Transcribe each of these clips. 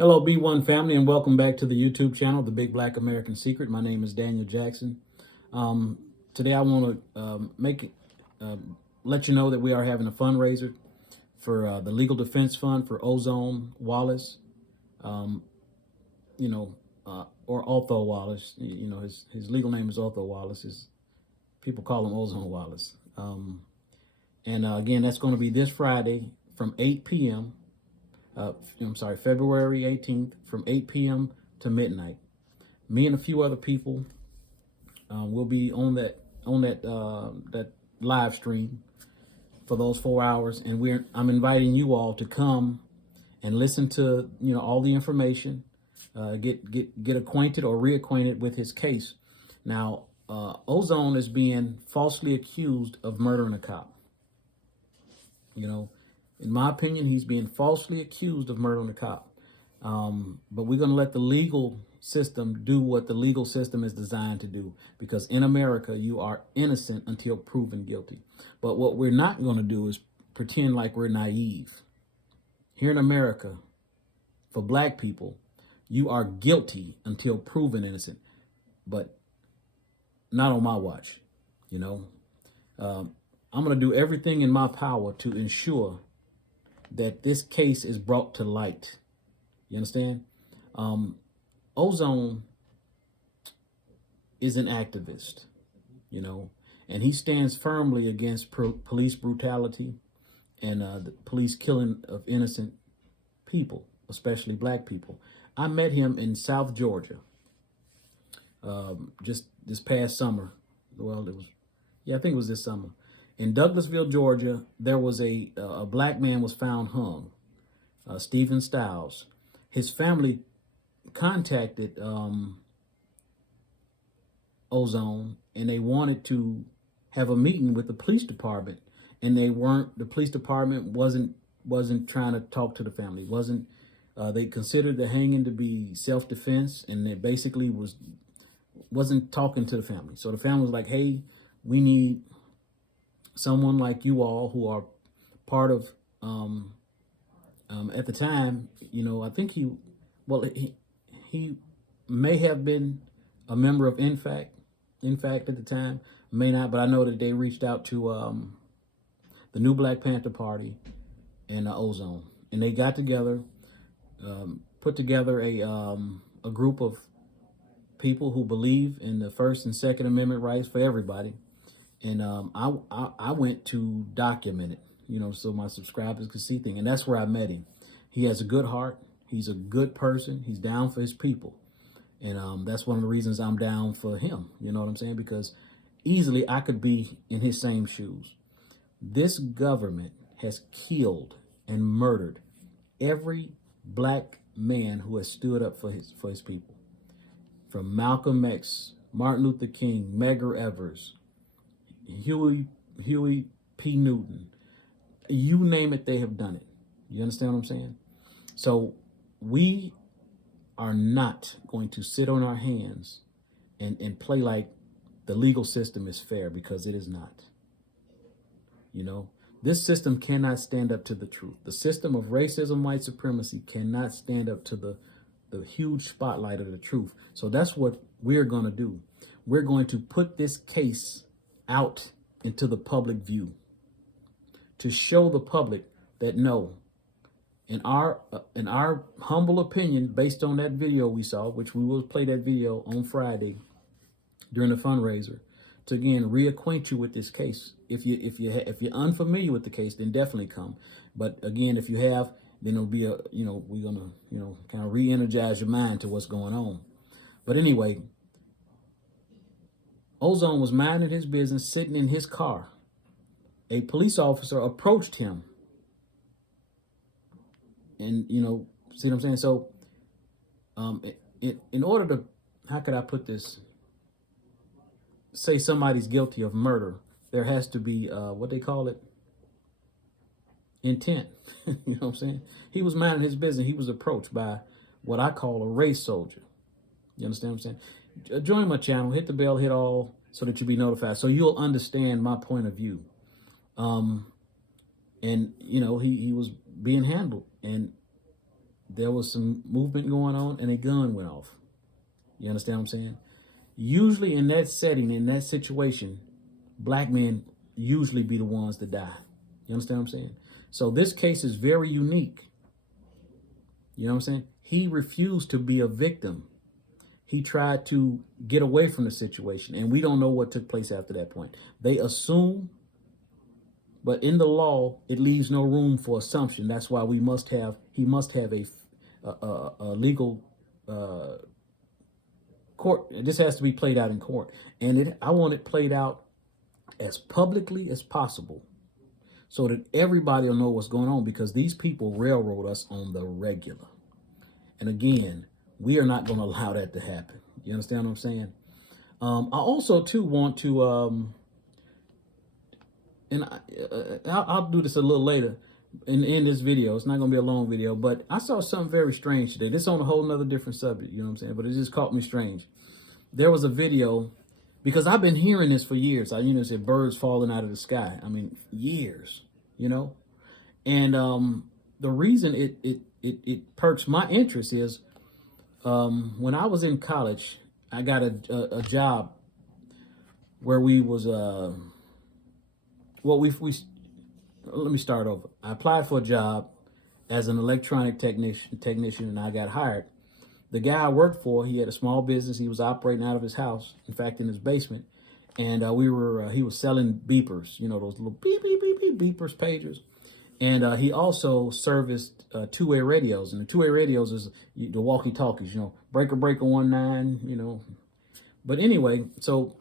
Hello, B1 family, and welcome back to the YouTube channel, The Big Black American Secret. My name is Daniel Jackson. Today I want to let you know that we are having a fundraiser for the Legal Defense Fund for Ozone Wallace, um, or Otho Wallace. His legal name is Otho Wallace. People call him Ozone Wallace. Again, that's going to be this Friday from 8 p.m. February 18th from 8 p.m. to midnight. Me and a few other people will be on that live stream for those 4 hours, and I'm inviting you all to come and listen to all the information, get acquainted or reacquainted with his case. Now, Ozone is being falsely accused of murdering a cop. In my opinion, he's being falsely accused of murdering a cop. But we're going to let the legal system do what the legal system is designed to do, because in America, you are innocent until proven guilty. But what we're not going to do is pretend like we're naive. Here in America, for black people, you are guilty until proven innocent, but not on my watch. I'm going to do everything in my power to ensure that this case is brought to light. You understand? Ozone is an activist, and he stands firmly against police brutality and the police killing of innocent people, especially black people. I met him in South Georgia just this past summer. Well, I think it was this summer. In Douglasville, Georgia, there was a black man was found hung, Stephen Stiles. His family contacted Ozone, and they wanted to have a meeting with the police department, and the police department wasn't trying to talk to the family. They considered the hanging to be self-defense, and they basically wasn't talking to the family. So the family was like, hey, we need someone like you all who are part of, at the time, I think he may have been a member of InFact at the time, may not, but I know that they reached out to the New Black Panther Party and Ozone, and they got together, put together a group of people who believe in the First and Second Amendment rights for everybody. And I went to document it, so my subscribers could see things. And that's where I met him. He has a good heart. He's a good person. He's down for his people. And that's one of the reasons I'm down for him. You know what I'm saying? Because easily I could be in his same shoes. This government has killed and murdered every black man who has stood up for his people. From Malcolm X, Martin Luther King, Medgar Evers, Huey P. Newton, you name it, they have done it. You understand what I'm saying? So we are not going to sit on our hands and play like the legal system is fair, because it is not. This system cannot stand up to the truth. The system of racism, white supremacy cannot stand up to the huge spotlight of the truth. So that's what we're going to do. We're going to put this case out into the public view to show the public that no, in our humble opinion, based on that video we saw, which we will play that video on Friday during the fundraiser, to again reacquaint you with this case. If you're unfamiliar with the case, then definitely come. But again, if you have, then it'll be we're gonna kind of re-energize your mind to what's going on. But anyway, Ozone was minding his business, sitting in his car. A police officer approached him. And, see what I'm saying? So, in order to, how could I put this? Say somebody's guilty of murder, there has to be, what they call it? Intent. You know what I'm saying? He was minding his business. He was approached by what I call a race soldier. You understand what I'm saying? Join my channel, hit the bell, hit all, so that you'll be notified, so you'll understand my point of view. And he was being handled, and there was some movement going on and a gun went off. You understand what I'm saying? Usually in that setting, in that situation, black men usually be the ones that die. You understand what I'm saying? So this case is very unique. You know what I'm saying? He refused to be a victim. He tried to get away from the situation, and we don't know what took place after that point. They assume, but in the law, it leaves no room for assumption. That's why he must have a legal court. This has to be played out in court, and I want it played out as publicly as possible, so that everybody will know what's going on, because these people railroad us on the regular. And again, we are not going to allow that to happen. You understand what I'm saying? I also, too, want to, and I'll do this a little later in this video. It's not going to be a long video, but I saw something very strange today. This is on a whole nother different subject, you know what I'm saying? But it just caught me strange. There was a video, because I've been hearing this for years. Said birds falling out of the sky. I mean, years, And the reason it perks my interest is, when I was in college, I got a job where we was let me start over. I applied for a job as an electronic technician, and I got hired. The guy I worked for, he had a small business. He was operating out of his house, in fact, in his basement, and he was selling beepers, those little beep beep beep beep beepers, pagers. And he also serviced two-way radios. And the two-way radios is the walkie-talkies, breaker 19, But anyway, so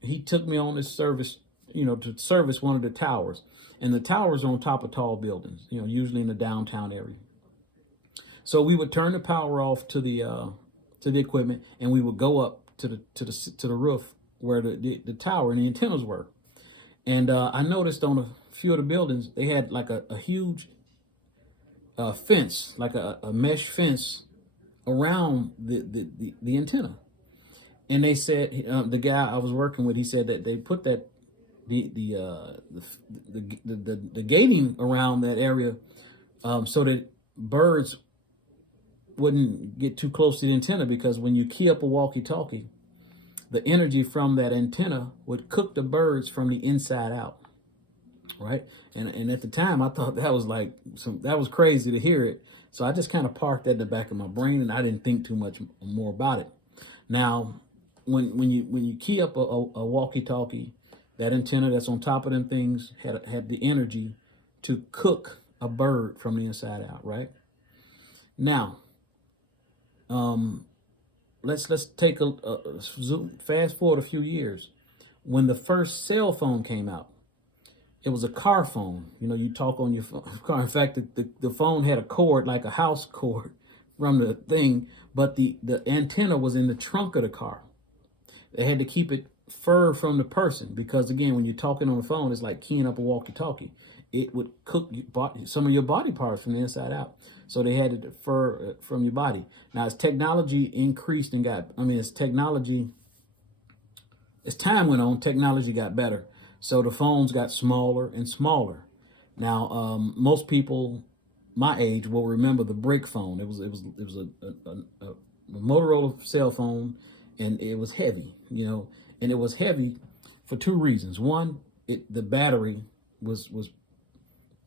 he took me on this service, to service one of the towers. And the towers are on top of tall buildings, usually in the downtown area. So we would turn the power off to the equipment, and we would go up to the roof where the tower and the antennas were. And I noticed on a few of the buildings, they had like a huge fence, like a mesh fence around the antenna. And they said, the guy I was working with, he said that they put that the gating around that area so that birds wouldn't get too close to the antenna, because when you key up a walkie-talkie, the energy from that antenna would cook the birds from the inside out, right? And at the time, I thought that was that was crazy to hear it. So I just kind of parked that in the back of my brain, and I didn't think too much more about it. Now, when you key up a walkie-talkie, that antenna that's on top of them things had the energy to cook a bird from the inside out, right? Now, let's take a zoom, fast forward a few years. When the first cell phone came out, it was a car phone. You talk on your car. In fact, the phone had a cord, like a house cord from the thing, but the antenna was in the trunk of the car. They had to keep it far from the person, because again, when you're talking on the phone, it's like keying up a walkie-talkie. It would cook some of your body parts from the inside out. So they had to defer from your body. Now, as technology increased and as time went on, technology got better. So the phones got smaller and smaller. Now, most people my age will remember the brick phone. It was a Motorola cell phone, and it was heavy, and it was heavy for two reasons. One, the battery was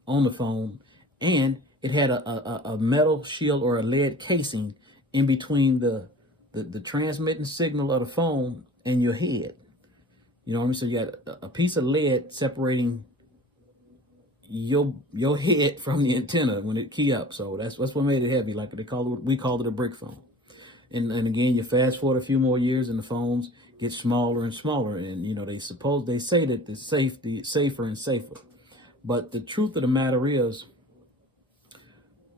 on the phone, and it had a metal shield or a lead casing in between the transmitting signal of the phone and your head. You know what I mean? So you got a piece of lead separating your head from the antenna when it key up. So that's what made it heavy. Like we called it a brick phone. And again, you fast forward a few more years, and the phones get smaller and smaller. And they say that it's safer and safer. But the truth of the matter is,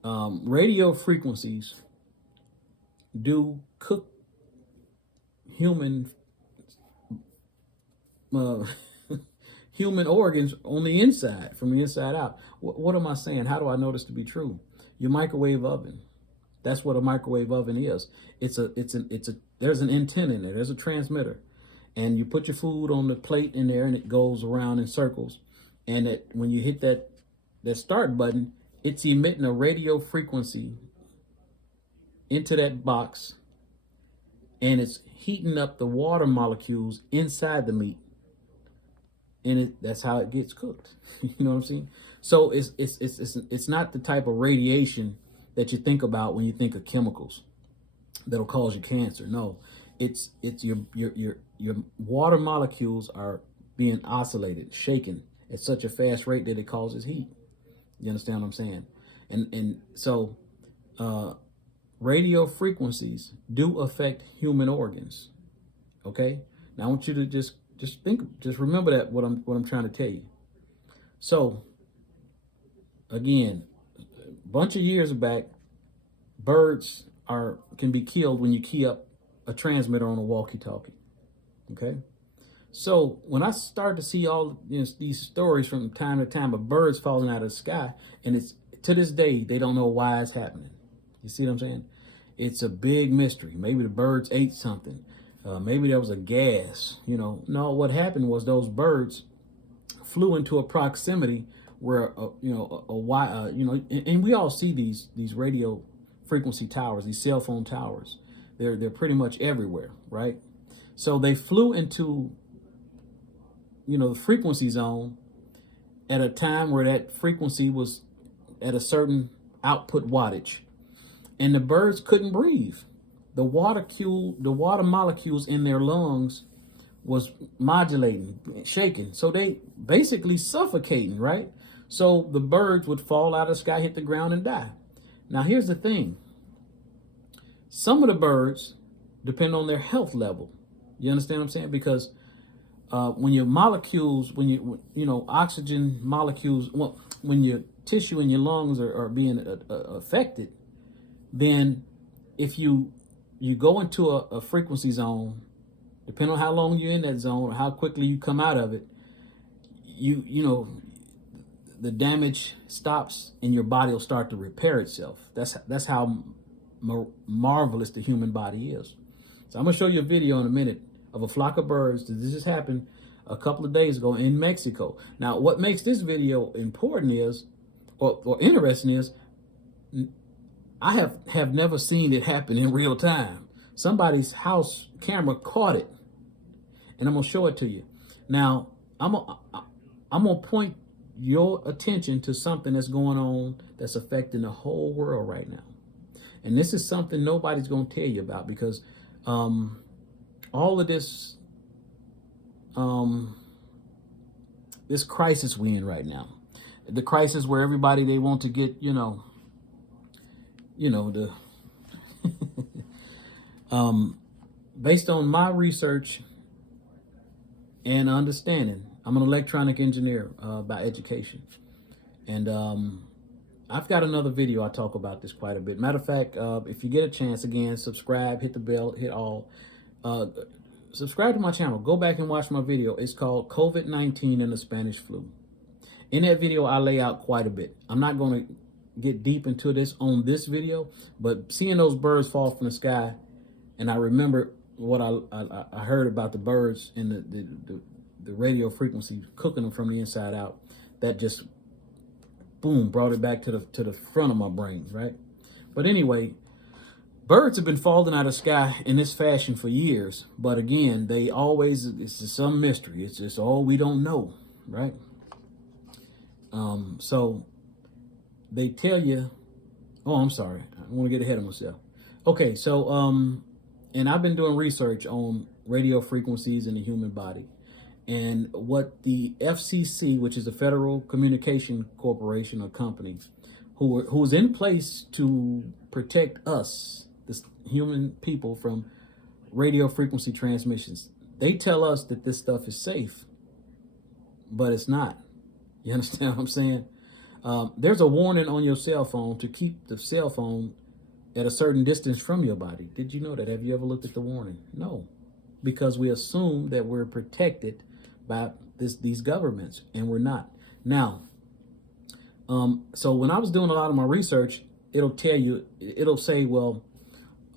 radio frequencies do cook human human organs on the inside, from the inside out. What am I saying? How do I know this to be true? Your microwave oven. That's what a microwave oven is. There's an antenna in there. There's a transmitter, and you put your food on the plate in there, and it goes around in circles. And when you hit that start button, it's emitting a radio frequency into that box, and it's heating up the water molecules inside the meat, and that's how it gets cooked. You know what I'm saying? So it's not the type of radiation that you think about when you think of chemicals that'll cause you cancer. No, it's your water molecules are being oscillated, shaken at such a fast rate that it causes heat. You understand what I'm saying? And so radio frequencies do affect human organs. Okay? Now I want you to just remember that what I'm trying to tell you. So again, a bunch of years back, birds can be killed when you key up a transmitter on a walkie-talkie. Okay? So when I start to see all these stories from time to time of birds falling out of the sky, and it's to this day they don't know why it's happening. You see what I'm saying? It's a big mystery. Maybe the birds ate something. Maybe there was a gas. No, what happened was those birds flew into a proximity where and we all see these radio frequency towers, these cell phone towers. They're pretty much everywhere, right? So they flew into the frequency zone at a time where that frequency was at a certain output wattage, and the birds couldn't breathe. The water molecules in their lungs was modulating, shaking, so they basically suffocating, right? So the birds would fall out of the sky, hit the ground, and die. Now here's the thing: some of the birds depend on their health level. You understand what I'm saying? Because when your molecules, oxygen molecules, when your tissue in your lungs are being affected, then if you go into a frequency zone, depending on how long you're in that zone or how quickly you come out of it, the damage stops and your body will start to repair itself. That's how marvelous the human body is. So I'm gonna show you a video in a minute of a flock of birds. This just happened a couple of days ago in Mexico. Now, what makes this video important is, or interesting is, I have never seen it happen in real time. Somebody's house camera caught it, and I'm gonna show it to you. Now, I'm gonna point your attention to something that's going on that's affecting the whole world right now. And this is something nobody's gonna tell you about, because all of this this crisis we in right now, the crisis where everybody, they want to get the based on my research and understanding, I'm an electronic engineer by education, and I've got another video. I talk about this quite a bit. Matter of fact, if you get a chance, again, subscribe, hit the bell, hit all. Subscribe to my channel. Go back and watch my video. It's called COVID-19 and the Spanish Flu. In that video, I lay out quite a bit. I'm not going to get deep into this on this video, but seeing those birds fall from the sky, and I remember what I heard about the birds and the radio frequency cooking them from the inside out, that just boom, brought it back to the front of my brain, right? But anyway, birds have been falling out of the sky in this fashion for years, but again, it's just some mystery. It's just, we don't know, right? So they tell you, I'm sorry, I want to get ahead of myself. Okay, so, and I've been doing research on radio frequencies in the human body. And what the FCC, which is the Federal Communication Corporation or company, who's in place to protect us, the human people, from radio frequency transmissions, they tell us that this stuff is safe, but it's not. You understand what I'm saying? There's a warning on your cell phone to keep the cell phone at a certain distance from your body. Did you know that? Have you ever looked at the warning? No, because we assume that we're protected by these governments, and we're not. Now, so when I was doing a lot of my research, it'll say, well,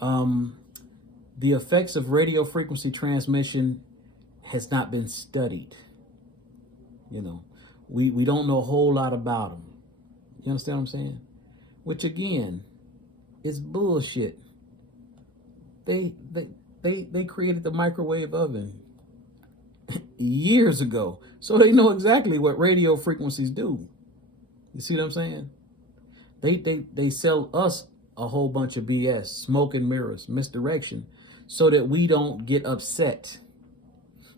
the effects of radio frequency transmission has not been studied. We don't know a whole lot about them. You understand what I'm saying? Which again is bullshit. they created the microwave oven years ago, so they know exactly what radio frequencies do. You see what I'm saying? They sell us a whole bunch of BS, smoke and mirrors, misdirection, so that we don't get upset,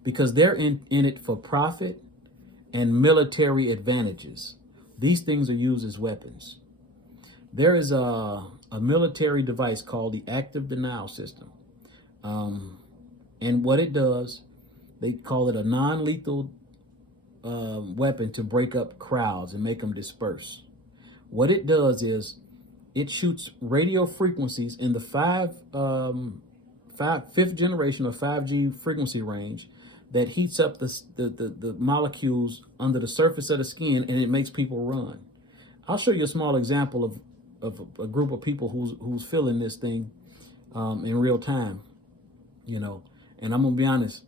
because they're in it for profit and military advantages. These things are used as weapons. There is a military device called the active denial system. And what it does, they call it a non-lethal weapon to break up crowds and make them disperse. What it does is it shoots radio frequencies in the fifth generation or 5G frequency range that heats up the molecules under the surface of the skin, and it makes people run. I'll show you a small example of a group of people who's feeling this thing in real time, you know. And I'm gonna be honest,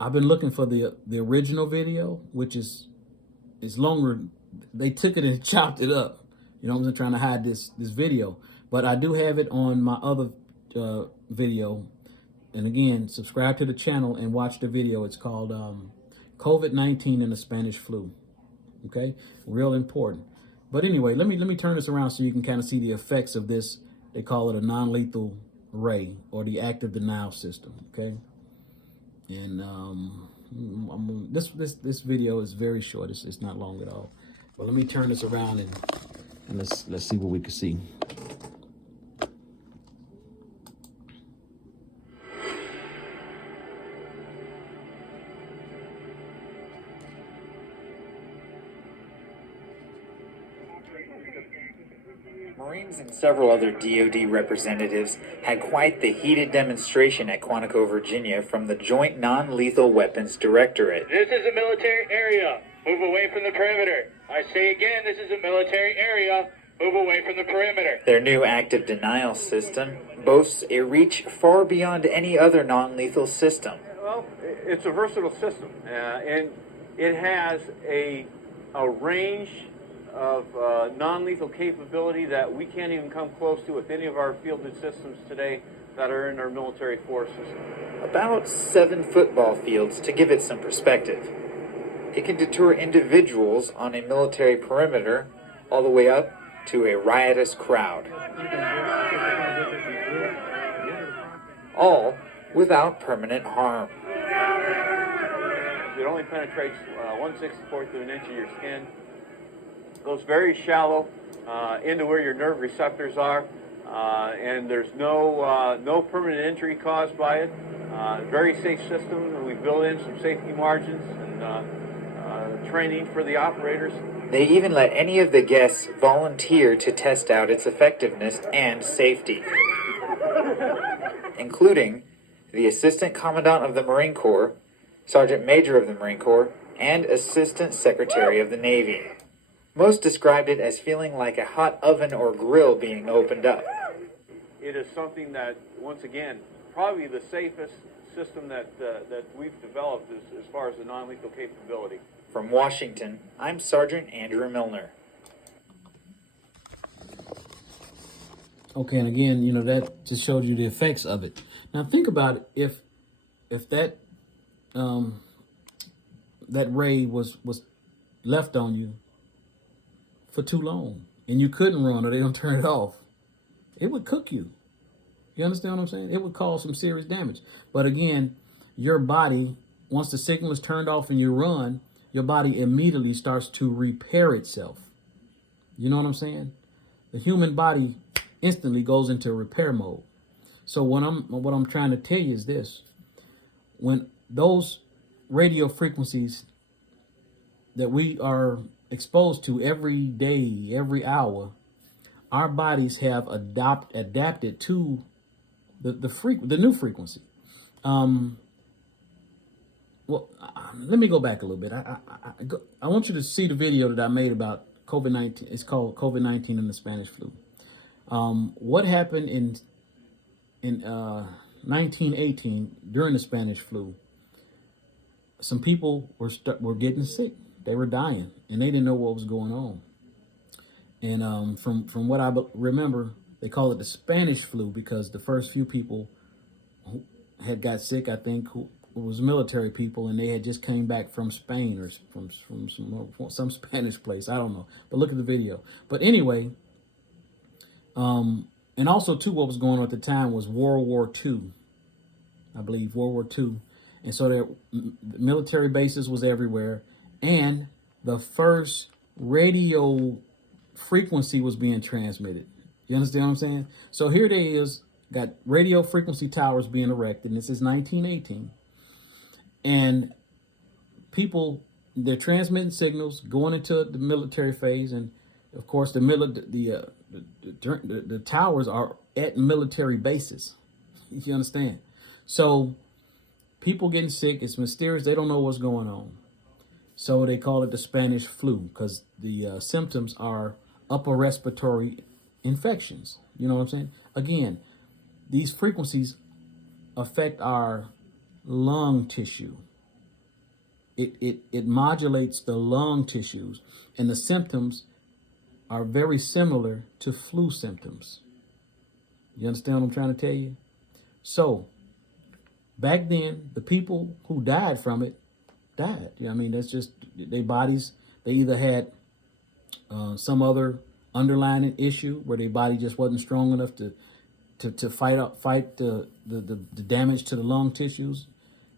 I've been looking for the original video, which is longer. They took it and chopped it up. You know, I'm trying to hide this video, but I do have it on my other video. And again, subscribe to the channel and watch the video. It's called COVID-19 and the Spanish flu. Okay, real important. But anyway, let me turn this around so you can kind of see the effects of this. They call it a non-lethal ray, or the active denial system. Okay, and this video is very short. It's not long at all. But let me turn this around and let's see what we can see. Marines and several other DoD representatives had quite the heated demonstration at Quantico, Virginia from the Joint Non-Lethal Weapons Directorate. This is a military area. Move away from the perimeter. I say again, this is a military area. Move away from the perimeter. Their new active denial system boasts a reach far beyond any other non-lethal system. Well, it's a versatile system, and it has a range of non-lethal capability that we can't even come close to with any of our fielded systems today that are in our military forces. About 7 football fields to give it some perspective. It can deter individuals on a military perimeter all the way up to a riotous crowd. All without permanent harm. It only penetrates 1/64 of an inch of your skin. Goes very shallow into where your nerve receptors are, and there's no permanent injury caused by it. Very safe system. We built in some safety margins and training for the operators. They even let any of the guests volunteer to test out its effectiveness and safety, including the Assistant Commandant of the Marine Corps, Sergeant Major of the Marine Corps, and Assistant Secretary of the Navy. Most described it as feeling like a hot oven or grill being opened up. It is something that, once again, probably the safest system that we've developed as far as the non-lethal capability. From Washington, I'm Sergeant Andrew Milner. Okay, and again, you know, that just showed you the effects of it. Now think about it. If that that ray was left on you for too long and you couldn't run, or they don't turn it off, it would cook you. You understand what I'm saying? It would cause some serious damage. But again, your body, once the signal is turned off and you run, your body immediately starts to repair itself. You know what I'm saying? The human body instantly goes into repair mode. So what I'm trying to tell you is this: when those radio frequencies that we are exposed to every day, every hour, our bodies have adapted to the new frequency. Well, let me go back a little bit. I want you to see the video that I made about COVID-19. It's called COVID-19 and the Spanish flu. What happened in 1918 during the Spanish flu? Some people were getting sick. They were dying, and they didn't know what was going on. And from what I remember, they call it the Spanish flu because the first few people had got sick, I think, who was military people, and they had just came back from Spain or from some Spanish place. I don't know, but look at the video. But anyway, and also too, what was going on at the time was World War II, I believe, World War II, and so there military bases was everywhere, and the first radio frequency was being transmitted. You understand what I'm saying? So here they is, got radio frequency towers being erected, and this is 1918. And people, they're transmitting signals, going into the military phase, and of course the towers are at military bases. You understand? So people getting sick, it's mysterious, they don't know what's going on. So they call it the Spanish flu, because the symptoms are upper respiratory infections. You know what I'm saying? Again, these frequencies affect our lung tissue. It modulates the lung tissues, and the symptoms are very similar to flu symptoms. You understand what I'm trying to tell you? So back then, the people who died from it died. You know what I mean? That's just their bodies. They either had some other underlying issue where their body just wasn't strong enough to fight the damage to the lung tissues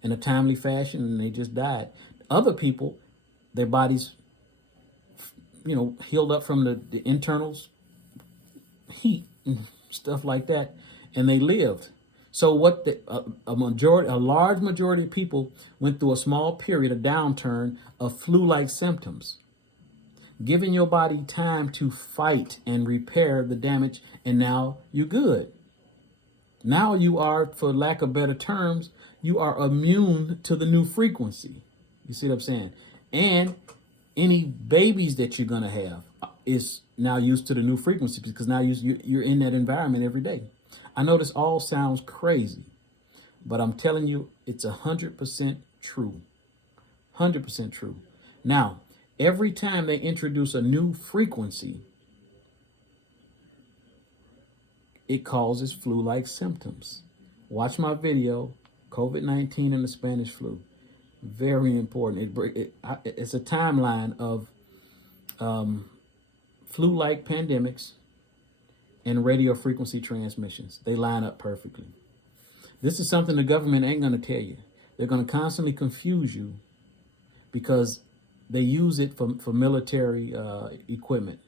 in a timely fashion, and they just died. Other people, their bodies, healed up from the internals, heat and stuff like that, and they lived. So what a large majority of people went through a small period of downturn of flu-like symptoms, giving your body time to fight and repair the damage, and now you're good. Now you are, for lack of better terms, you are immune to the new frequency. You see what I'm saying? And any babies that you're going to have is now used to the new frequency, because now you're in that environment every day. I know this all sounds crazy, but I'm telling you, it's 100% true. 100% true. Now, every time they introduce a new frequency, it causes flu-like symptoms. Watch my video, COVID-19 and the Spanish flu. Very important. It's a timeline of flu-like pandemics and radio frequency transmissions. They line up perfectly. This is something the government ain't going to tell you. They're going to constantly confuse you because they use it for military equipment.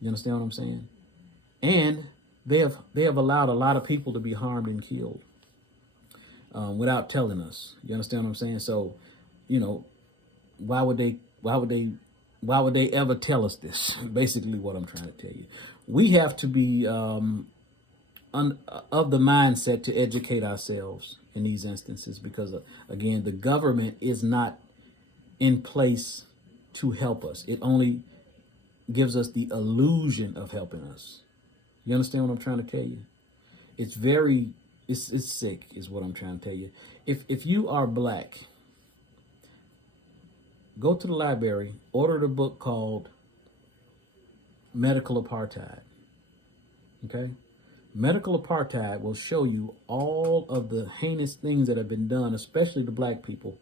You understand what I'm saying? And they have allowed a lot of people to be harmed and killed without telling us. You understand what I'm saying? So, why would they ever tell us this? Basically, what I'm trying to tell you. We have to be of the mindset to educate ourselves in these instances, because again, the government is not in place to help us. It only gives us the illusion of helping us. You understand what I'm trying to tell you? It's sick is what I'm trying to tell you. If you are black, go to the library, order the book called Medical Apartheid. Okay? Medical Apartheid will show you all of the heinous things that have been done, especially to black people,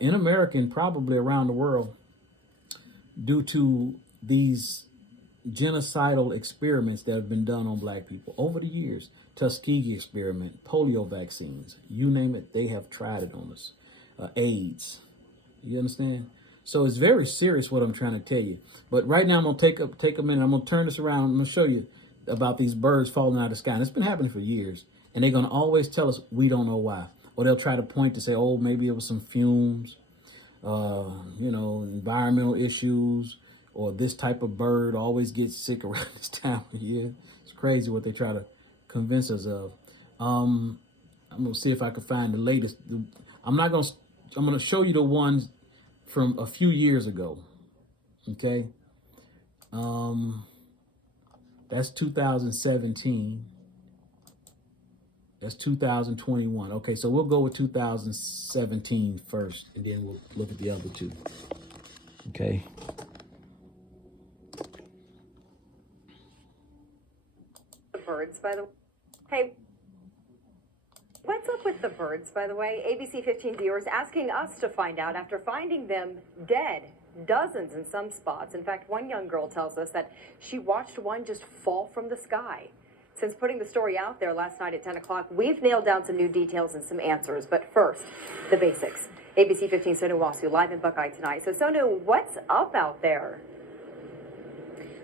in America and probably around the world, due to these genocidal experiments that have been done on black people over the years. Tuskegee experiment, polio vaccines, you name it, they have tried it on us. AIDS. You understand? So it's very serious what I'm trying to tell you. But right now I'm going to take a minute. I'm going to turn this around. I'm going to show you about these birds falling out of the sky. And it's been happening for years. And they're going to always tell us we don't know why. Or they'll try to point to say, oh, maybe it was some fumes, environmental issues, or this type of bird always gets sick around this time of year. It's crazy what they try to convince us of. I'm going to see if I can find the latest. I'm going to show you the ones from a few years ago. Okay. That's 2017. That's 2021. Okay, so we'll go with 2017 first, and then we'll look at the other two. Okay. Birds, by the way. Hey, What's up with the birds, by the way? ABC 15 viewers asking us to find out after finding them dead. Dozens in some spots. In fact, one young girl tells us that she watched one just fall from the sky. Since putting the story out there last night at 10 o'clock, we've nailed down some new details and some answers. But first, the basics. ABC 15 Sonu Wasu live in Buckeye tonight. So Sonu, what's up out there?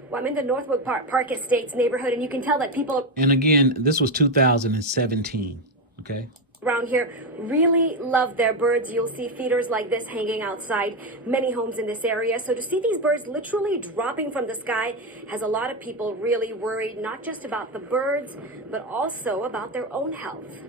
Well, I'm in the Northwood Park Estates neighborhood, and you can tell that people And again, this was 2017, okay? around here really love their birds. You'll see feeders like this hanging outside many homes in this area. So to see these birds literally dropping from the sky has a lot of people really worried, not just about the birds, but also about their own health.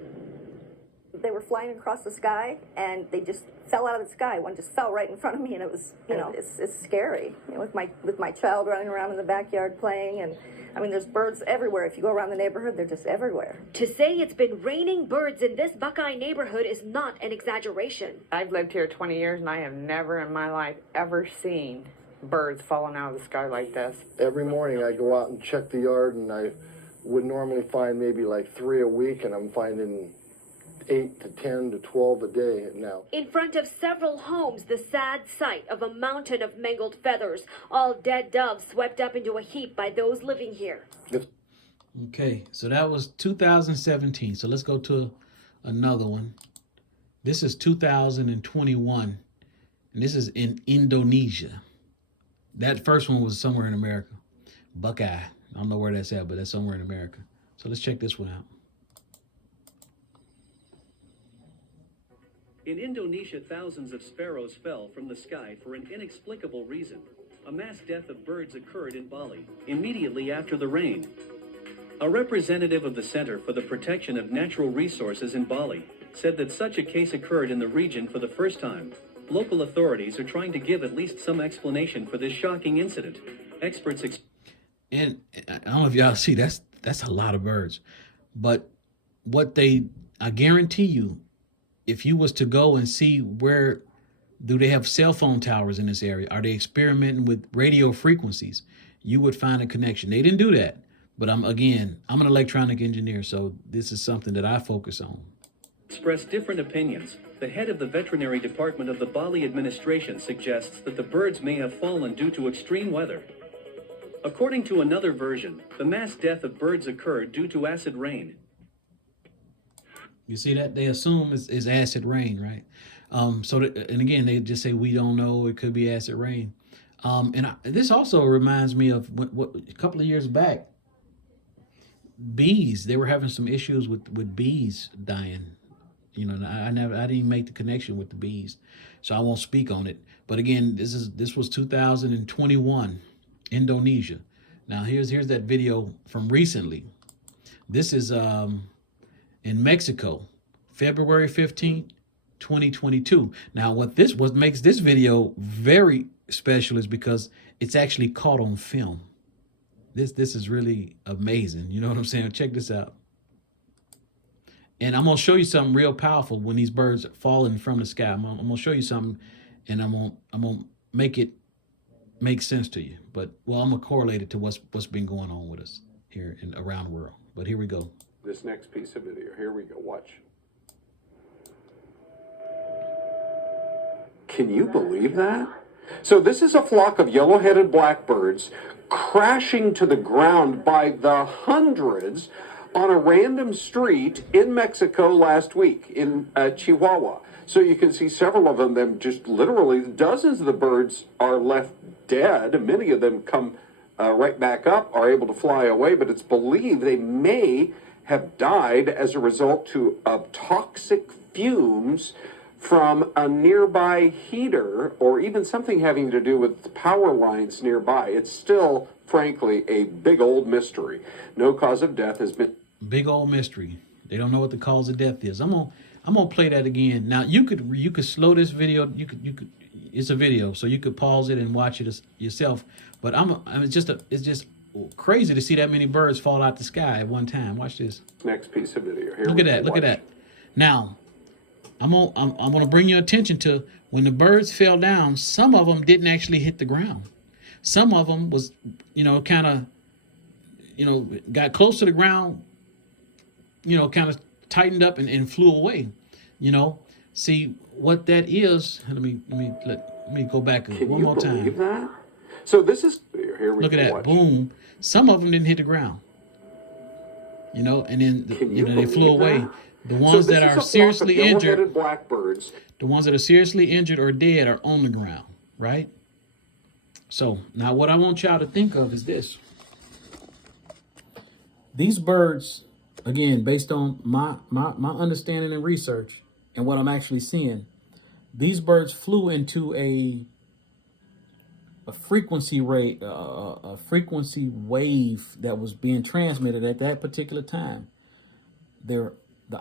They were flying across the sky, and they just fell out of the sky. One just fell right in front of me, and it was, it's scary. With my child running around in the backyard playing, and I mean, there's birds everywhere. If you go around the neighborhood, they're just everywhere. To say it's been raining birds in this Buckeye neighborhood is not an exaggeration. I've lived here 20 years, and I have never in my life ever seen birds falling out of the sky like this. Every morning I go out and check the yard, and I would normally find maybe like 3 a week, and I'm finding 8 to 10 to 12 a day now. In front of several homes, the sad sight of a mountain of mangled feathers, all dead doves swept up into a heap by those living here. Okay, so that was 2017. So let's go to another one. This is 2021, and this is in Indonesia. That first one was somewhere in America. Buckeye. I don't know where that's at, but that's somewhere in America. So let's check this one out. In Indonesia, thousands of sparrows fell from the sky for an inexplicable reason. A mass death of birds occurred in Bali immediately after the rain. A representative of the Center for the Protection of Natural Resources in Bali said that such a case occurred in the region for the first time. Local authorities are trying to give at least some explanation for this shocking incident. Experts And I don't know if y'all see, that's a lot of birds. But I guarantee you, if you was to go and see where do they have cell phone towers in this area, are they experimenting with radio frequencies, you would find a connection. They didn't do that, but I'm an electronic engineer, so this is something that I focus on. express different opinions. The head of the veterinary department of the Bali administration suggests that the birds may have fallen due to extreme weather. According to another version, the mass death of birds occurred due to acid rain. You see that? They assume it's acid rain, right? And again, they just say, we don't know. It could be acid rain. This also reminds me of what a couple of years back, bees. They were having some issues with bees dying. You know, I didn't make the connection with the bees, so I won't speak on it. But again, this was 2021, Indonesia. Now here's that video from recently. This is in Mexico, February 15th, 2022. Now, what makes this video very special is because it's actually caught on film. This is really amazing. You know what I'm saying? Check this out. And I'm gonna show you something real powerful when these birds are falling from the sky. I'm gonna show you something, and I'm gonna make it make sense to you. But I'm gonna correlate it to what's been going on with us here and around the world. But here we go. This next piece of video. Here we go. Watch. Can you believe that? So this is a flock of yellow-headed blackbirds crashing to the ground by the hundreds on a random street in Mexico last week in Chihuahua. So you can see several of them just literally dozens of the birds are left dead. Many of them come right back up, are able to fly away, but it's believed they may have died as a result of toxic fumes from a nearby heater or even something having to do with power lines nearby. It's still, frankly, a big old mystery. No cause of death has been... Big old mystery. They don't know what the cause of death is. I'm gonna play that again. Now you could slow this video. You could. It's a video, so you could pause it and watch it yourself. But it's just crazy to see that many birds fall out the sky at one time. Watch this. Next piece of video. Here look at that. Look at that. Now, I'm gonna bring your attention to when the birds fell down. Some of them didn't actually hit the ground. Some of them was, kind of, got close to the ground, kind of tightened up and flew away. You know, see what that is. Let me go back one more time. That? So this is here we Look at that, watch. boom. Some of them didn't hit the ground. You know, and then they flew away. That? The ones that are seriously injured, blackbirds. the ones that are seriously injured or dead are on the ground, right? So now what I want y'all to think of is this. These birds, again, based on my understanding and research and what I'm actually seeing, these birds flew into a frequency rate, a frequency wave that was being transmitted at that particular time. The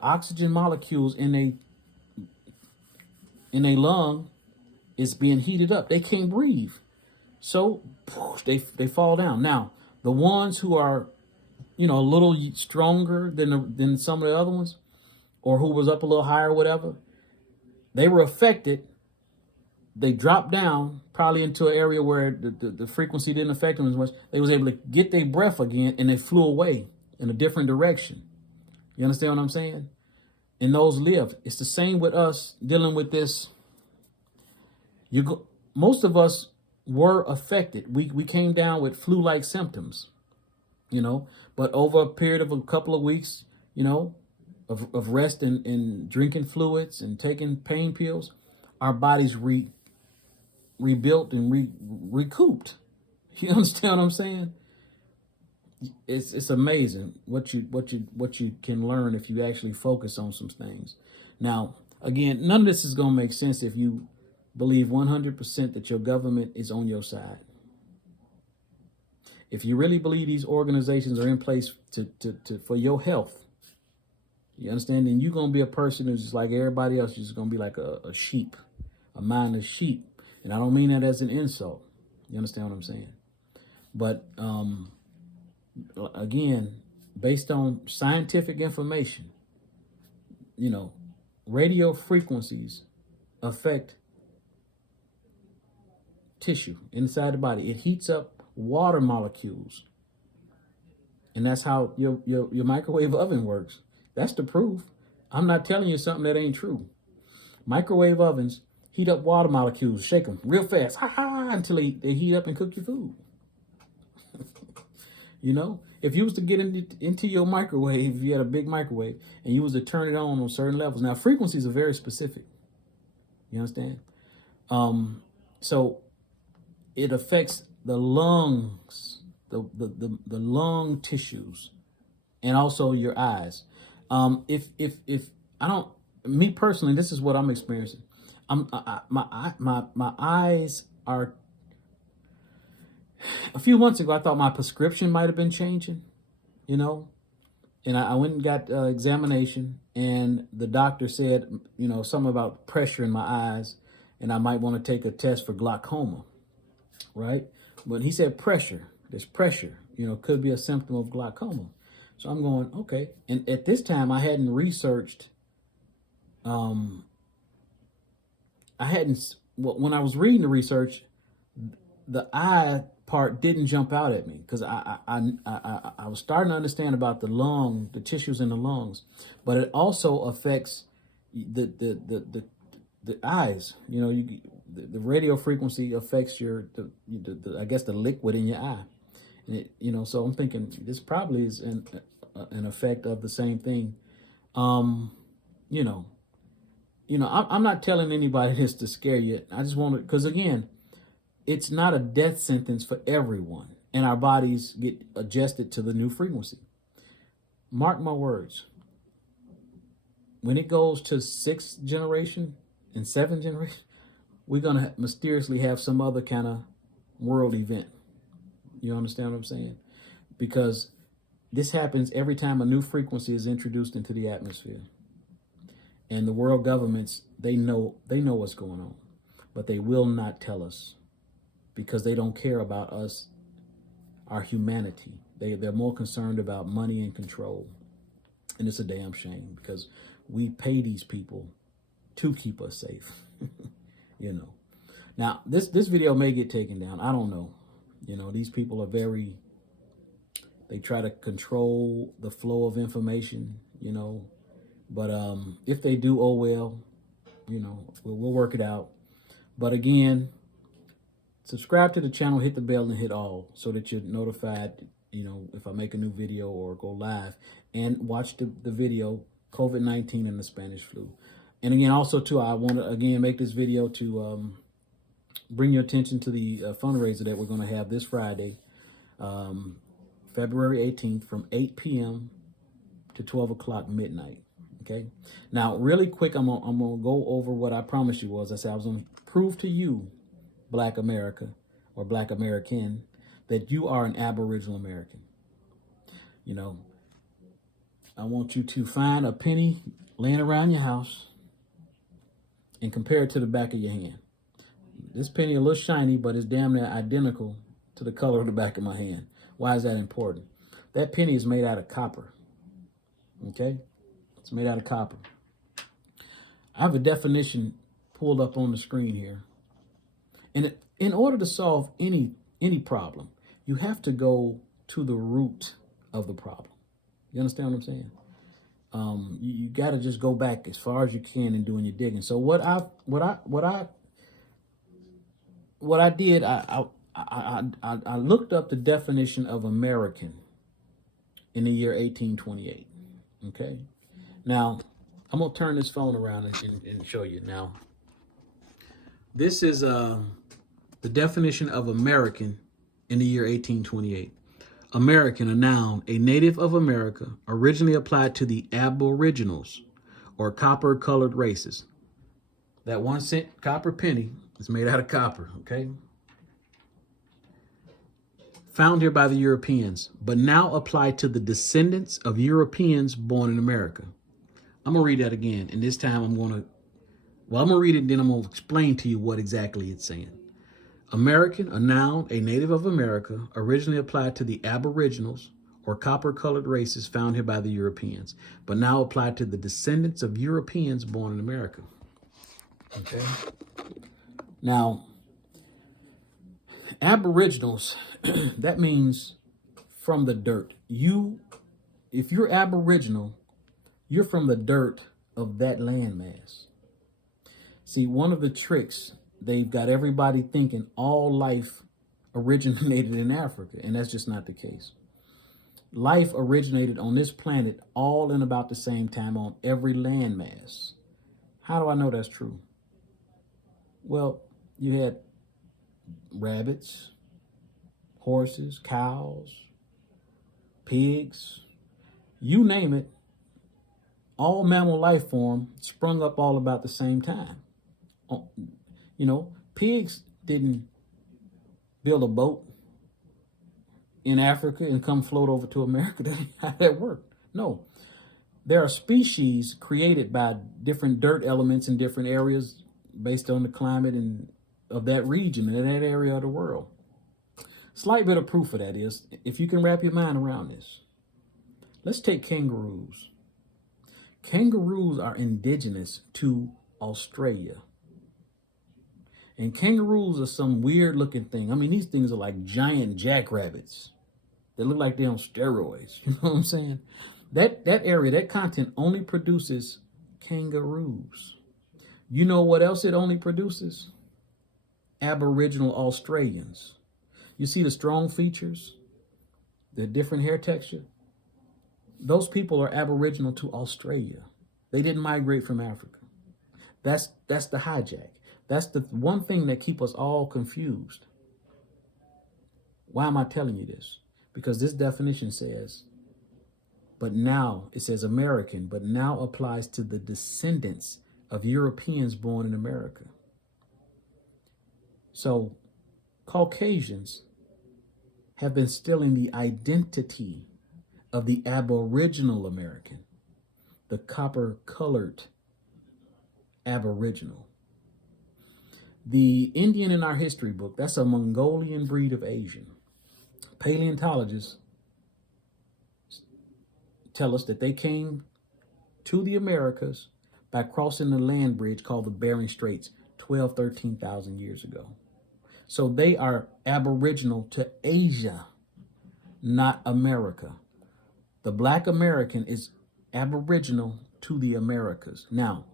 oxygen molecules in a lung is being heated up. They can't breathe, so they fall down. Now the ones who are, a little stronger than some of the other ones, or who was up a little higher, or whatever, they were affected. They dropped down probably into an area where the frequency didn't affect them as much. They was able to get their breath again, and they flew away in a different direction. You understand what I'm saying? And those lived. It's the same with us dealing with this. Most of us were affected. We came down with flu-like symptoms, but over a period of a couple of weeks, of rest and drinking fluids and taking pain pills, our bodies rebuilt and recouped. You understand what I'm saying? It's amazing what you can learn if you actually focus on some things. Now, again, none of this is going to make sense if you believe 100% that your government is on your side. If you really believe these organizations are in place for your health, you understand, then you're going to be a person who's just like everybody else. You're just going to be like a sheep, a mindless sheep. And I don't mean that as an insult. You understand what I'm saying? But again, based on scientific information, radio frequencies affect tissue inside the body. It heats up water molecules. And that's how your microwave oven works. That's the proof. I'm not telling you something that ain't true. Microwave ovens heat up water molecules, shake them real fast, until they heat up and cook your food. If you was to get into your microwave, if you had a big microwave, and you was to turn it on certain levels. Now, frequencies are very specific. You understand? So it affects the lungs, the lung tissues, and also your eyes. If I don't, me personally, this is what I'm experiencing. My eyes are. A few months ago, I thought my prescription might have been changing, and I went and got examination, and the doctor said, something about pressure in my eyes, and I might want to take a test for glaucoma, right? But he said pressure. There's pressure, could be a symptom of glaucoma. So I'm going, okay. And at this time, I hadn't researched. When I was reading the research, the eye part didn't jump out at me because I was starting to understand about the tissues in the lungs, but it also affects the eyes. The radio frequency affects I guess the liquid in your eye, and so I'm thinking this probably is an effect of the same thing. I'm not telling anybody this to scare you. I just want to, because again, it's not a death sentence for everyone, and our bodies get adjusted to the new frequency. Mark my words. When it goes to 6th generation and 7th generation, we're going to mysteriously have some other kind of world event. You understand what I'm saying? Because this happens every time a new frequency is introduced into the atmosphere. And the world governments, they know what's going on, but they will not tell us because they don't care about us, our humanity. They're more concerned about money and control. And it's a damn shame because we pay these people to keep us safe. Now, this video may get taken down. I don't know. These people are they try to control the flow of information, But if they do, oh well, you know, we'll work it out. But again, subscribe to the channel, hit the bell, and hit all so that you're notified, you know, if I make a new video or go live. And watch the video, COVID-19 and the Spanish flu. And again, also too, I want to again make this video to bring your attention to the fundraiser that we're going to have this Friday, February 18th from 8 p.m. to 12 o'clock midnight. Okay. Now, really quick, I'm gonna go over what I promised you was. I said I was gonna prove to you, Black America or Black American, that you are an Aboriginal American. You know, I want you to find a penny laying around your house and compare it to the back of your hand. This penny a little shiny, but it's damn near identical to the color of the back of my hand. Why is that important? That penny is made out of copper. Okay? It's made out of copper. I have a definition pulled up on the screen here. And in order to solve any problem, you have to go to the root of the problem. You understand what I'm saying? You got to just go back as far as you can in doing your digging. So what I did, I looked up the definition of American in the year 1828. Okay. Now, I'm going to turn this phone around and show you. Now, this is the definition of American in the year 1828. American, a noun, a native of America, originally applied to the Aboriginals or copper-colored races. That 1 cent copper penny is made out of copper, okay? Found here by the Europeans, but now applied to the descendants of Europeans born in America. I'm going to read that again, and this time I'm going to read it, then I'm going to explain to you what exactly it's saying. American, a noun, a native of America, originally applied to the Aboriginals or copper-colored races found here by the Europeans, but now applied to the descendants of Europeans born in America. Okay. Now, Aboriginals, that means from the dirt. If you're Aboriginal, you're from the dirt of that landmass. See, one of the tricks, they've got everybody thinking all life originated in Africa, and that's just not the case. Life originated on this planet all in about the same time on every landmass. How do I know that's true? Well, you had rabbits, horses, cows, pigs, you name it. All mammal life form sprung up all about the same time. You know, pigs didn't build a boat in Africa and come float over to America. That's how that worked. No, there are species created by different dirt elements in different areas based on the climate and of that region and that area of the world. Slight bit of proof of that is, if you can wrap your mind around this, let's take kangaroos. Kangaroos are indigenous to Australia. And kangaroos are some weird looking thing. I mean, these things are like giant jackrabbits. They look like they're on steroids. You know what I'm saying? That area, that continent only produces kangaroos. You know what else it only produces? Aboriginal Australians. You see the strong features, the different hair texture? Those people are Aboriginal to Australia. They didn't migrate from Africa. That's the hijack. That's the one thing that keeps us all confused. Why am I telling you this? Because this definition says, but now, it says American, but now applies to the descendants of Europeans born in America. So Caucasians have been stealing the identity of the Aboriginal American, the copper-colored Aboriginal. The Indian in our history book, that's a Mongolian breed of Asian. Paleontologists tell us that they came to the Americas by crossing the land bridge called the Bering Straits 13,000 years ago. So they are Aboriginal to Asia, not America. The Black American is Aboriginal to the Americas. Now,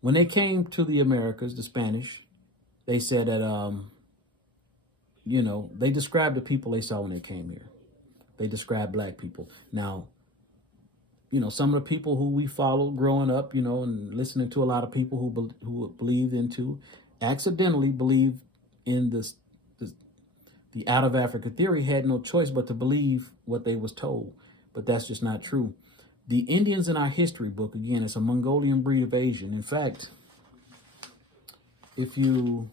when they came to the Americas, the Spanish, they said that, they described the people they saw when they came here. They described black people. Now, some of the people who we followed growing up, and listening to a lot of people who believed into, accidentally believed in the out of Africa theory, had no choice but to believe what they was told. But that's just not true. The Indians in our history book, again, it's a Mongolian breed of Asian. In fact, if you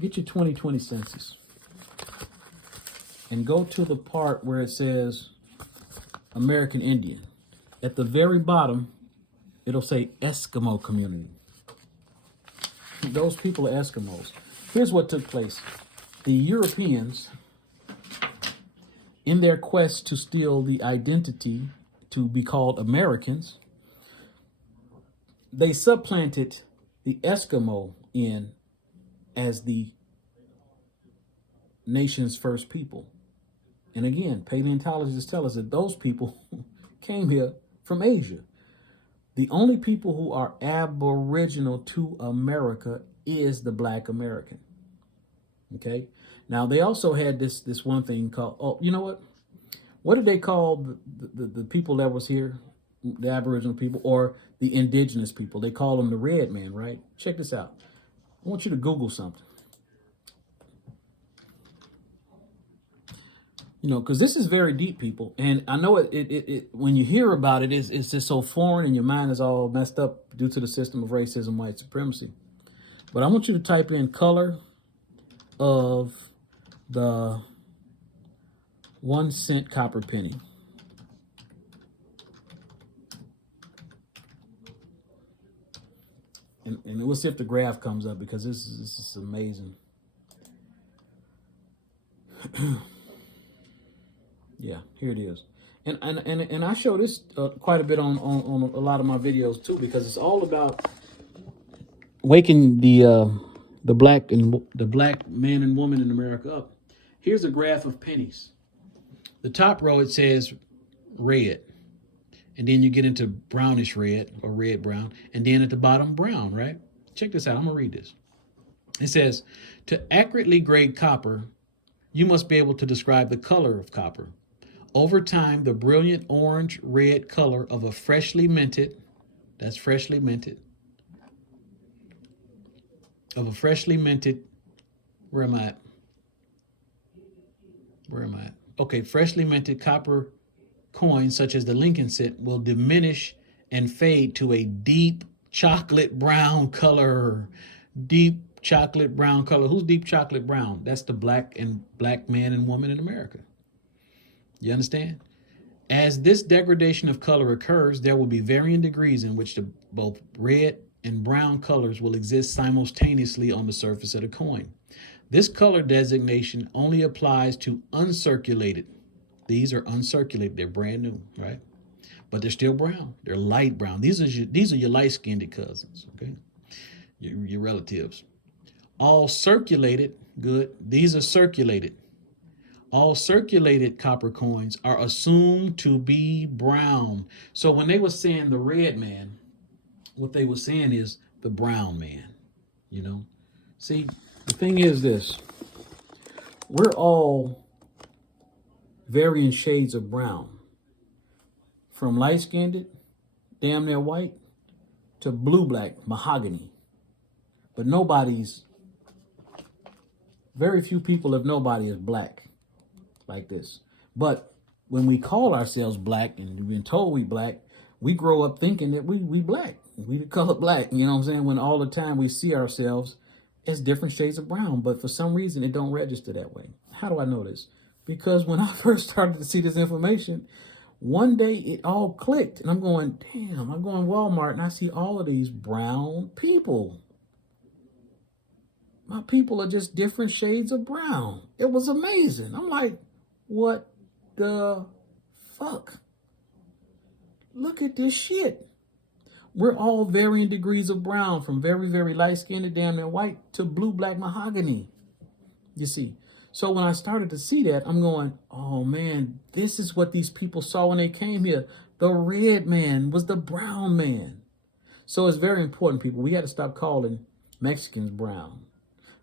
get your 2020 census and go to the part where it says American Indian, at the very bottom, it'll say Eskimo community. Those people are Eskimos. Here's what took place. The Europeans, in their quest to steal the identity to be called Americans, they supplanted the Eskimo in as the nation's first people. And again, paleontologists tell us that those people came here from Asia. The only people who are aboriginal to America is the Black American. Okay. Now they also had this one thing called, you know what? What did they call the people that was here? The Aboriginal people or the indigenous people? They call them the red man, right? Check this out. I want you to Google something. Because this is very deep, people. And I know it when you hear about it, it's just so foreign and your mind is all messed up due to the system of racism, white supremacy. But I want you to type in color of the 1 cent copper penny. And we'll see if the graph comes up, because this is amazing. Yeah, here it is. And I show this quite a bit on a lot of my videos too, because it's all about waking the black man and woman in America up. Here's a graph of pennies. The top row, it says red, and then you get into brownish red or red brown, and then at the bottom brown, right? Check this out. I'm gonna read this. It says, to accurately grade copper, you must be able to describe the color of copper. Over time, the brilliant orange-red color of a freshly minted, that's freshly minted, of a freshly minted, where am I at? Okay, freshly minted copper coins, such as the Lincoln cent, will diminish and fade to a deep chocolate brown color. Deep chocolate brown color. Who's deep chocolate brown? That's the black man and woman in America. You understand? As this degradation of color occurs, there will be varying degrees in which both red and brown colors will exist simultaneously on the surface of the coin. This color designation only applies to uncirculated. These are uncirculated. They're brand new, right? But they're still brown. They're light brown. These are your light-skinned cousins, okay? Your relatives. All circulated, good. These are circulated. All circulated copper coins are assumed to be brown. So when they were saying the red man, what they were saying is the brown man, See, the thing is this. We're all varying shades of brown. From light-skinned, damn near white, to blue-black, mahogany. But very few people, if nobody, is black like this. But when we call ourselves black and we've been told we black, we grow up thinking that we black. We the color black, you know what I'm saying? When all the time we see ourselves as different shades of brown, but for some reason it don't register that way. How do I know this? Because when I first started to see this information, one day it all clicked and I'm going, damn, I'm going Walmart and I see all of these brown people. My people are just different shades of brown. It was amazing. I'm like, what the fuck? Look at this shit. We're all varying degrees of brown, from very, very light-skinned to damn near white to blue-black mahogany. You see? So when I started to see that, I'm going, oh man, this is what these people saw when they came here. The red man was the brown man. So it's very important, people. We got to stop calling Mexicans brown.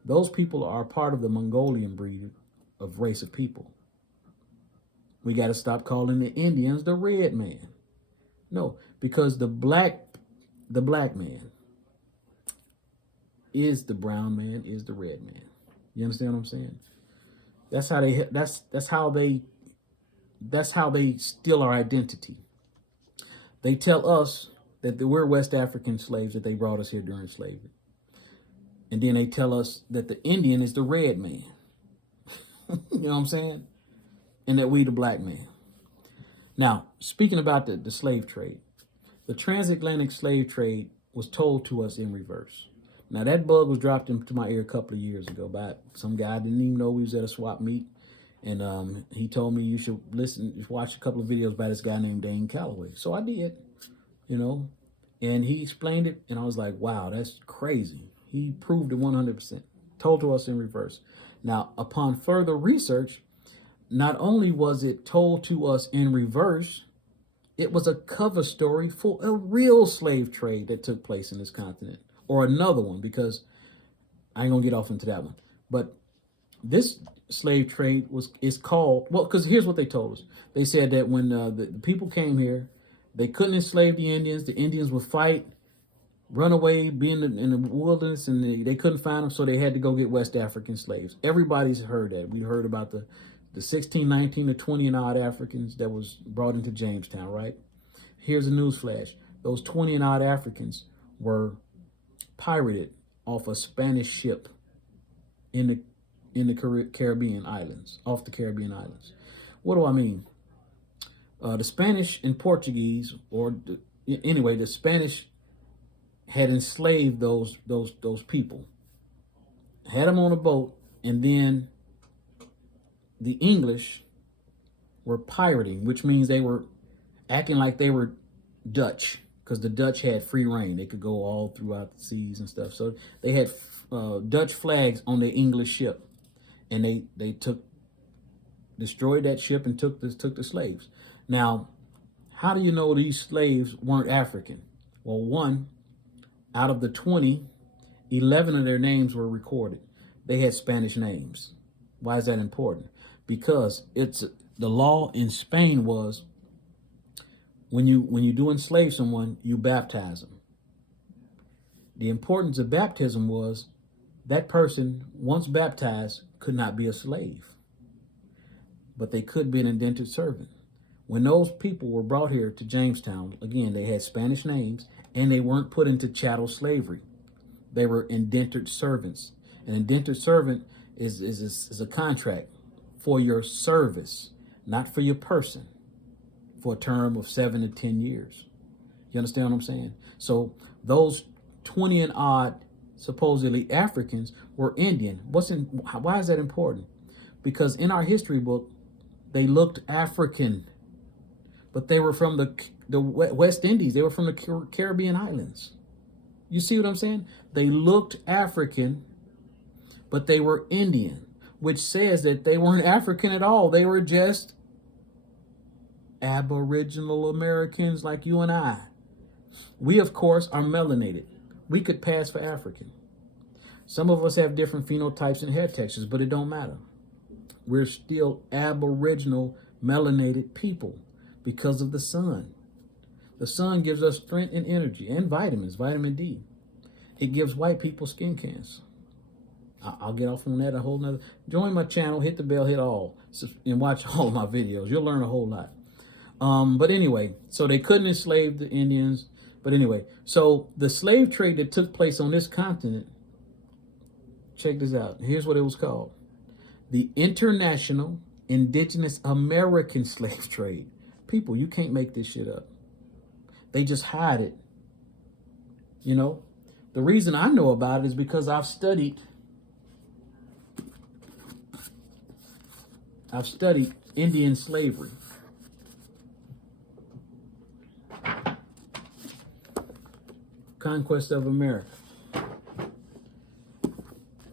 Those people are part of the Mongolian breed of race of people. We got to stop calling the Indians the red man. No, because the black man is the brown man, is the red man. You understand what I'm saying? That's how they steal our identity. They tell us that we're West African slaves, that they brought us here during slavery. And then they tell us that the Indian is the red man. You know what I'm saying? And that we the black man. Now, speaking about the slave trade, the transatlantic slave trade was told to us in reverse. Now, that bug was dropped into my ear a couple of years ago by some guy I didn't even know we was at a swap meet. And he told me you should watch a couple of videos by this guy named Dane Calloway. So I did, you know, and he explained it. And I was like, wow, that's crazy. He proved it 100%, told to us in reverse. Now, upon further research, not only was it told to us in reverse, it was a cover story for a real slave trade that took place in this continent, or another one, because I ain't gonna get off into that one. But this slave trade is called, well, because here's what they told us. They said that when the people came here, they couldn't enslave the Indians would fight, run away, be in the wilderness, and they couldn't find them, so they had to go get West African slaves. Everybody's heard that. We heard about the 16, 19, to 20 and odd Africans that was brought into Jamestown, right? Here's a news flash. Those 20 and odd Africans were pirated off a Spanish ship in the Caribbean islands, off the Caribbean islands. What do I mean? The Spanish and Portuguese, the Spanish had enslaved those people, had them on a boat, and then the English were pirating, which means they were acting like they were Dutch, because the Dutch had free reign. They could go all throughout the seas and stuff. So they had Dutch flags on the English ship, and they destroyed that ship and took the slaves. Now, how do you know these slaves weren't African? Well, one out of the 20, 11 of their names were recorded. They had Spanish names. Why is that important? Because the law in Spain was when you do enslave someone, you baptize them. The importance of baptism was that person, once baptized, could not be a slave, but they could be an indentured servant. When those people were brought here to Jamestown, again, they had Spanish names, and they weren't put into chattel slavery. They were indentured servants. An indentured servant is a contract for your service, not for your person, for a term of 7 to 10 years. You understand what I'm saying? So those 20 and odd supposedly Africans were Indian. Why is that important? Because in our history book, they looked African, but they were from the West Indies. They were from the Caribbean islands. You see what I'm saying? They looked African, but they were Indian, which says that they weren't African at all. They were just Aboriginal Americans like you and I. We, of course, are melanated. We could pass for African. Some of us have different phenotypes and hair textures, but it don't matter. We're still Aboriginal melanated people because of the sun. The sun gives us strength and energy and vitamins, vitamin D. It gives white people skin cancer. I'll get off on that a whole nother. Join my channel, hit the bell, hit all, and watch all of my videos. You'll learn a whole lot. But anyway, so they couldn't enslave the Indians. But anyway, so the slave trade that took place on this continent, check this out. Here's what it was called. The International Indigenous American Slave Trade. People, you can't make this shit up. They just hide it. You know, the reason I know about it is because I've studied Indian slavery. Conquest of America.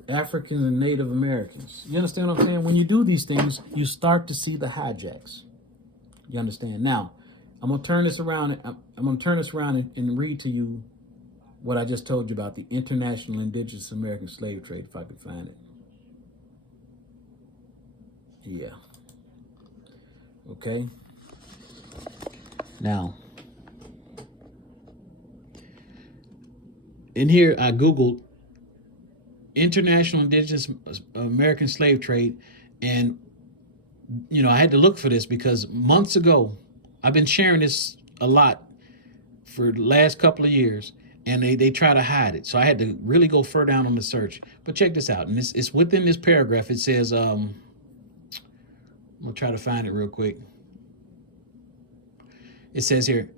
Africans and Native Americans. You understand what I'm saying? When you do these things, you start to see the hijacks. You understand? Now, I'm gonna turn this around. I'm gonna turn this around and read to you what I just told you about the International Indigenous American Slave Trade, if I could find it. Yeah. Okay. Now, in here, I Googled International Indigenous American Slave Trade, and I had to look for this because months ago, I've been sharing this a lot for the last couple of years, and they try to hide it. So I had to really go further down on the search. But check this out, and it's within this paragraph. It says, I'm gonna try to find it real quick. It says here,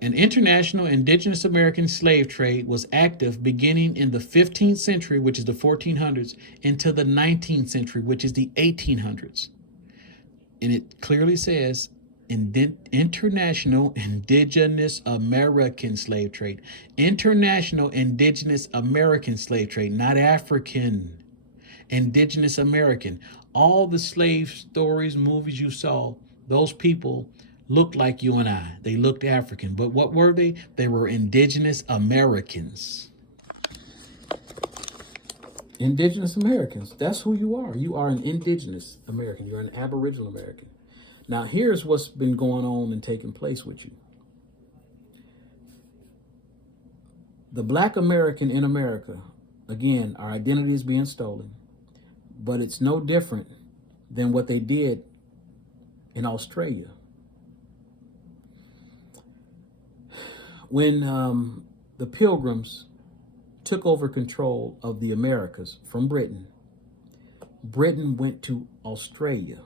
an international indigenous American slave trade was active beginning in the 15th century, which is the 1400s, into the 19th century, which is the 1800s. And it clearly says International Indigenous American Slave Trade. International Indigenous American Slave Trade, not African. Indigenous American. All the slave stories, movies you saw, those people looked like you and I. They looked African. But what were they? They were indigenous Americans. Indigenous Americans. That's who you are. You are an indigenous American. You're an Aboriginal American. Now, here's what's been going on and taking place with you. The Black American in America, again, our identity is being stolen, but it's no different than what they did in Australia. When the Pilgrims took over control of the Americas from Britain, Britain went to Australia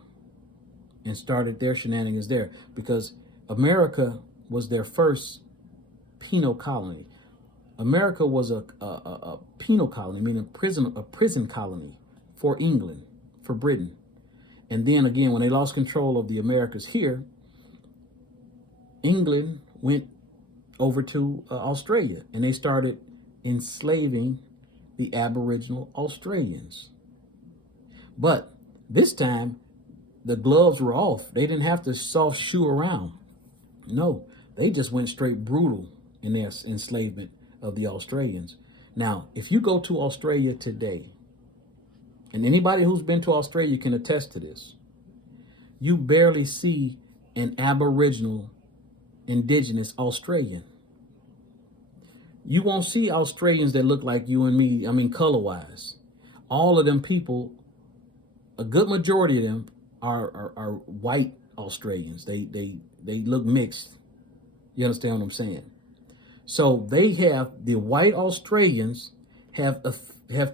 and started their shenanigans there because America was their first penal colony. America was a penal colony, meaning a prison colony for England, for Britain. And then again, when they lost control of the Americas here, England went over to Australia, and they started enslaving the Aboriginal Australians. But this time, the gloves were off. They didn't have to soft shoe around. No, they just went straight brutal in their enslavement of the Australians. Now, if you go to Australia today, and anybody who's been to Australia can attest to this, you barely see an Aboriginal indigenous Australian. You won't see Australians that look like you and me, I mean, color-wise. All of them people, a good majority of them are white Australians. They look mixed. You understand what I'm saying? So they have, the white Australians have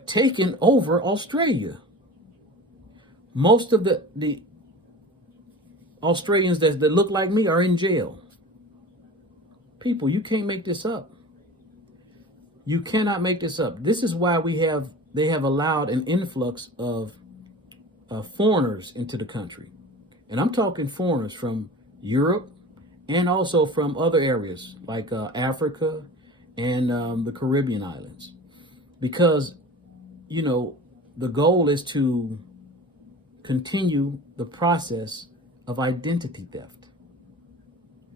taken over Australia. Most of the Australians that look like me are in jail. People, you can't make this up. You cannot make this up. This is why they have allowed an influx of foreigners into the country. And I'm talking foreigners from Europe and also from other areas like Africa and the Caribbean islands. Because, the goal is to continue the process of identity theft.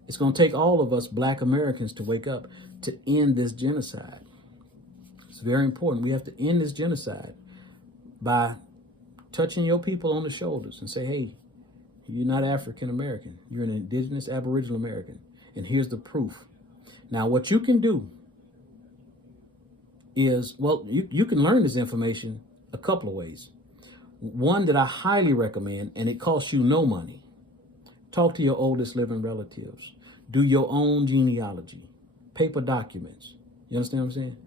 It's going to take all of us Black Americans to wake up to end this genocide. It's very important. We have to end this genocide by touching your people on the shoulders and say, hey, you're not African American. You're an indigenous Aboriginal American. And here's the proof. Now, what you can do is, well, you can learn this information a couple of ways. One that I highly recommend, and it costs you no money. Talk to your oldest living relatives. Do your own genealogy. Paper documents. You understand what I'm saying?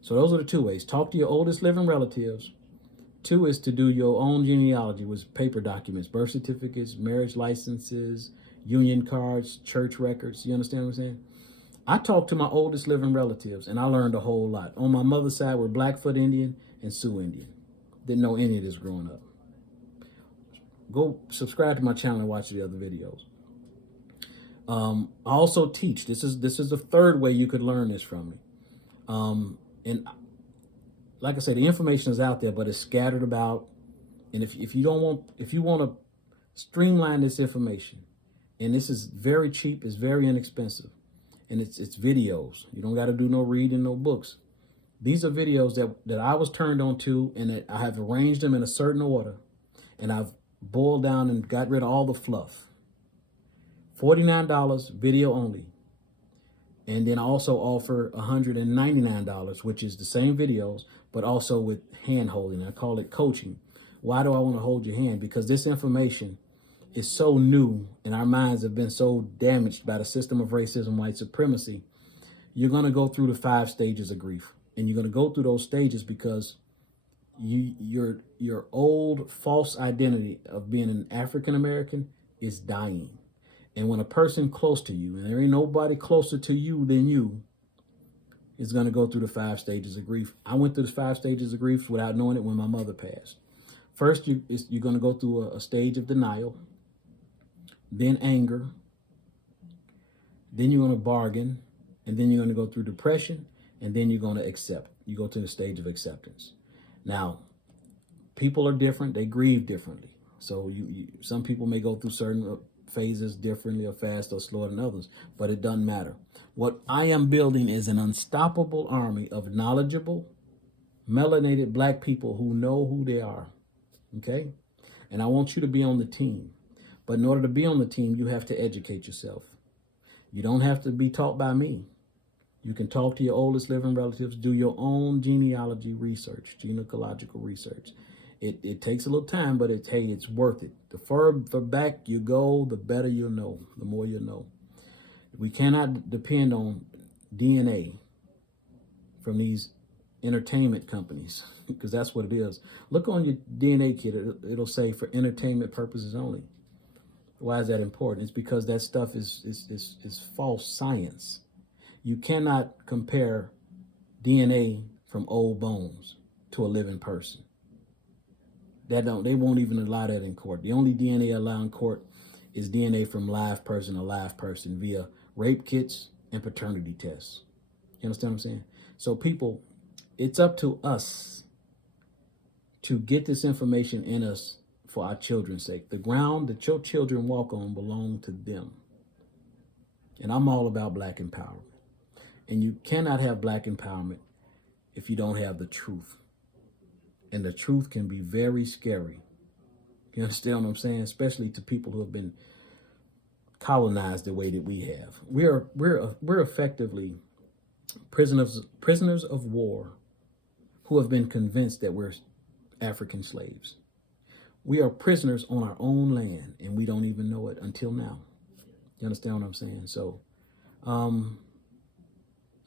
So those are the two ways. Talk to your oldest living relatives. Two is to do your own genealogy with paper documents, birth certificates, marriage licenses, union cards, church records. You understand what I'm saying? I talked to my oldest living relatives, and I learned a whole lot. On my mother's side were Blackfoot Indian and Sioux Indian. Didn't know any of this growing up. Go subscribe to my channel and watch the other videos. I also teach. This is the third way you could learn this from me. And like I say, the information is out there, but it's scattered about. And if you want to streamline this information And this is very cheap. It's very inexpensive. And it's videos. You don't got to do no reading, no books. These are videos that I was turned on to, and that I have arranged them in a certain order. And I've boiled down and got rid of all the fluff. $49, video only. And then I also offer $199, which is the same videos, but also with hand holding. I call it coaching. Why do I want to hold your hand? Because this information is so new, and our minds have been so damaged by the system of racism, white supremacy. You're going to go through the 5 stages of grief. And you're going to go through those stages because your old false identity of being an African American is dying. And when a person close to you, and there ain't nobody closer to you than you, is going to go through the 5 stages of grief. I went through the 5 stages of grief without knowing it when my mother passed. First, you're going to go through a stage of denial, then anger, then you're going to bargain, and then you're going to go through depression, and then you're going to accept. You go to the stage of acceptance. Now, people are different. They grieve differently. So some people may go through certain phases differently or faster or slower than others, but it doesn't matter. What I am building is an unstoppable army of knowledgeable, melanated black people who know who they are, okay? And I want you to be on the team. But in order to be on the team, you have to educate yourself. You don't have to be taught by me. You can talk to your oldest living relatives, do your own genealogy research, gynecological research. It takes a little time, but it's worth it. The further back you go, the better you'll know, the more you'll know. We cannot depend on DNA from these entertainment companies, because that's what it is. Look on your DNA kit, it'll say for entertainment purposes only. Why is that important? It's because that stuff is false science. You cannot compare DNA from old bones to a living person. They won't even allow that in court. The only DNA allowed in court is DNA from live person to live person via rape kits and paternity tests. You understand what I'm saying? So people, it's up to us to get this information in us for our children's sake. The ground that your children walk on belong to them. And I'm all about black empowerment. And you cannot have black empowerment if you don't have the truth. And the truth can be very scary. You understand what I'm saying? Especially to people who have been colonized the way that we have. We're effectively prisoners of war who have been convinced that we're African slaves. We are prisoners on our own land, and we don't even know it until now. You understand what I'm saying? So,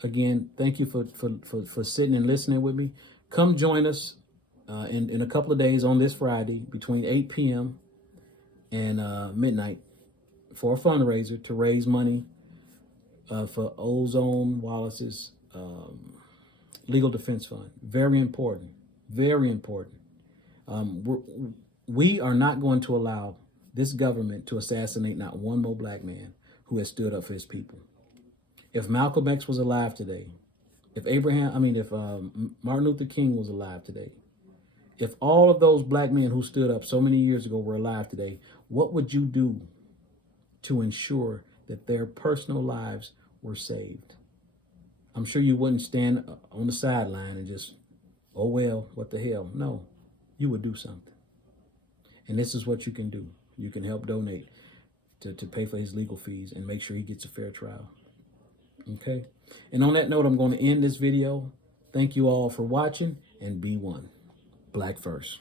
again, thank you for sitting and listening with me. Come join us in a couple of days on this Friday between 8 p.m. and midnight for a fundraiser to raise money for Ozone Wallace's legal defense fund. Very important. Very important. We are not going to allow this government to assassinate not one more black man who has stood up for his people. If Malcolm X was alive today, if Martin Luther King was alive today, if all of those black men who stood up so many years ago were alive today, what would you do to ensure that their personal lives were saved? I'm sure you wouldn't stand on the sideline and just, oh, well, what the hell? No, you would do something. And this is what you can do. You can help donate to pay for his legal fees and make sure he gets a fair trial. Okay? And on that note, I'm going to end this video. Thank you all for watching, and be one. Black first.